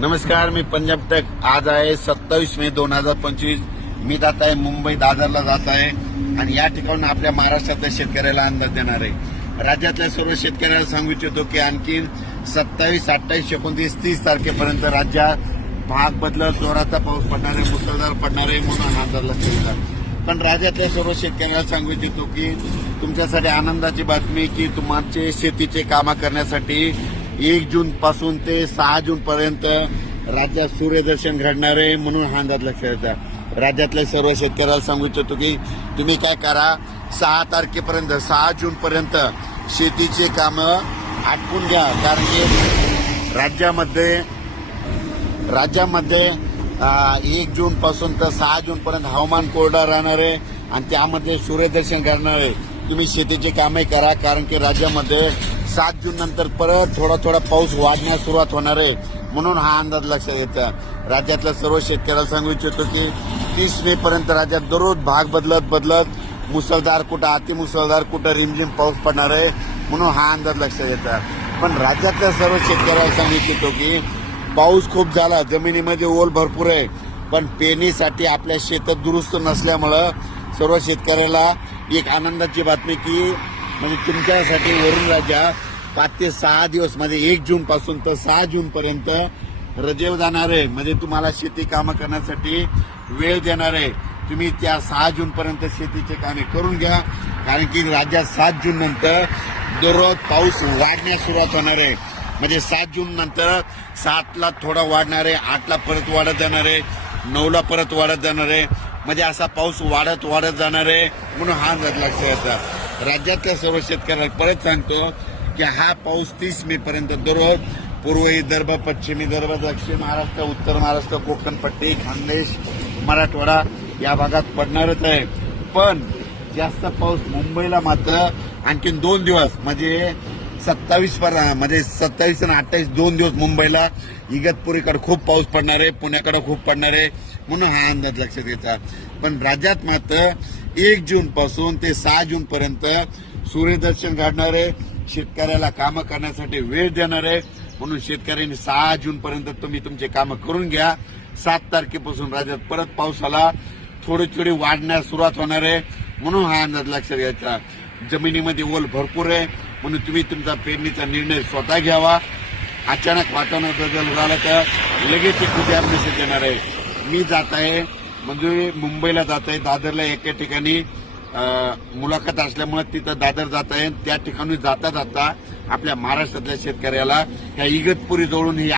नमस्कार, मी पंजाब टेक. आज आहे 27 मे 2025. मी जात आहे मुंबई दादरला जात आहे आणि या ठिकाणून आपल्या महाराष्ट्रातल्या शेतकऱ्याला अंदाज देणार आहे. राज्यातल्या सर्व शेतकऱ्याला सांगू इच्छितो की आणखी 27, 28, 29, 30 तारखेपर्यंत राज्यात भाग बदलत जोराचा पाऊस पडणार आहे, मुसळधार पडणार आहे म्हणून अंदाज लक्षात. पण राज्यातल्या सर्व शेतकऱ्याला सांगू इच्छितो की तुमच्यासाठी आनंदाची बातमी की तुमचे शेतीचे कामं करण्यासाठी 1 जून पासून ते 6 जून पर्यंत राज्यात सूर्यदर्शन घडणार आहे म्हणून हा अंदाज लक्षात येता. राज्यातल्या सर्व शेतकऱ्याला सांगू इच्छितो की तुम्ही काय करा, 6 तारखेपर्यंत 6 जून पर्यंत शेतीचे कामं आटपून घ्या. कारण की राज्यामध्ये 1 जून पासून तर 6 जून पर्यंत हवामान कोरडा राहणार आहे आणि त्यामध्ये सूर्यदर्शन घडणार आहे. तुम्ही शेतीची कामे करा, कारण की राज्यामध्ये 7 जून नंतर परत थोडा पाऊस वाढण्यास सुरुवात होणार आहे म्हणून हा अंदाज लक्षात येतो. राज्यातल्या सर्व शेतकऱ्याला सांगू इच्छितो की 30 मे पर्यंत राज्यात दररोज भाग बदलत मुसळधार, कुठं अतिमुसळधार, कुठं रिमझिम पाऊस पडणार आहे म्हणून हा अंदाज लक्षात येतो. पण राज्यातल्या सर्व शेतकऱ्याला सांगू इच्छितो की पाऊस खूप झाला, जमिनीमध्ये ओल भरपूर आहे, पण पेरणीसाठी आपल्या शेतात दुरुस्त नसल्यामुळं सर्व शेतकऱ्याला एक आनंदाची बातमी की म्हणजे तुमच्यासाठी वरून राज्यात 5 ते 6 दिवस म्हणजे 1 जून पासून तर 6 जून पर्यंत रजेवर जाणार आहे. म्हणजे तुम्हाला शेती कामं करण्यासाठी वेळ देणार आहे. तुम्ही त्या 6 जून पर्यंत शेतीचे कामे करून घ्या, कारण की राज्यात 7 जून नंतर दररोज पाऊस वाढण्यास सुरुवात होणार आहे. म्हणजे 7 जून नंतर 7ला थोडा वाढणार आहे, 8ला परत वाढत जाणार आहे, 9ला परत वाढत जाणार आहे. म्हणजे असा पाऊस वाढत जाणार आहे म्हणून हा अंदाज लक्षात येतात. राज्यातल्या सर्व शेतकऱ्यांना परत सांगतो की हा पाऊस 30 मे पर्यंत दररोज पूर्व विदर्भ, पश्चिम विदर्भ, दक्षिण महाराष्ट्र, उत्तर महाराष्ट्र, कोकण पट्टी, खानदेश, मराठवाडा या भागात पडणारच आहे. पण जास्त पाऊस मुंबईला मात्र आणखी 2 दिवस म्हणजे 27 आणि 28 2 दिवस मुंबईला इगतपुरीकडे खूप पाऊस पडणार आहे, पुण्याकडे खूप पडणार आहे म्हणून हा अंदाज लक्षात येतात. पण राज्यात मात्र 1 जून पासून ते 6 जून पर्यंत सूर्यदर्शन घडणार आहे. शेतकऱ्याला कामं करण्यासाठी वेळ देणार आहे म्हणून शेतकऱ्यांनी 6 जून पर्यंत तुम्ही तुमचे कामं करून घ्या. 7 तारखेपासून राज्यात परत पावसाला थोडी वाढण्यास सुरुवात होणार आहे म्हणून हा अंदाज लक्षात घ्यायचा. जमिनीमध्ये ओल भरपूर आहे म्हणून तुम्ही तुमचा पेरणीचा निर्णय स्वतः घ्यावा. अचानक वातावरण बदल झाला तर लगेच एक उद्या मेसेज देणार आहे. मी जात आहे म्हणजे मुंबईला जात आहे, दादरला एका ठिकाणी मुलाखत असल्यामुळे तिथं दादर जात आहे. त्या ठिकाणी जाता आपल्या महाराष्ट्रातल्या शेतकऱ्याला ह्या इगतपुरी जवळून ही